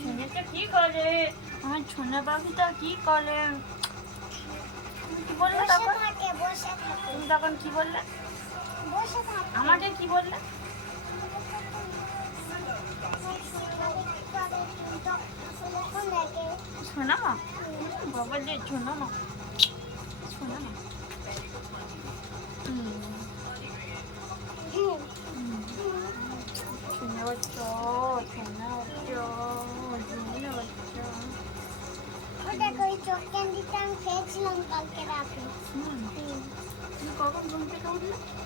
ছেলেটা কি করে আমার ছোনা পাখিটা কি করে বললে তখন তুমি তখন কি বললে আমাকে কি বললে শোনামা বাবা যে শোনামা চৌধুরী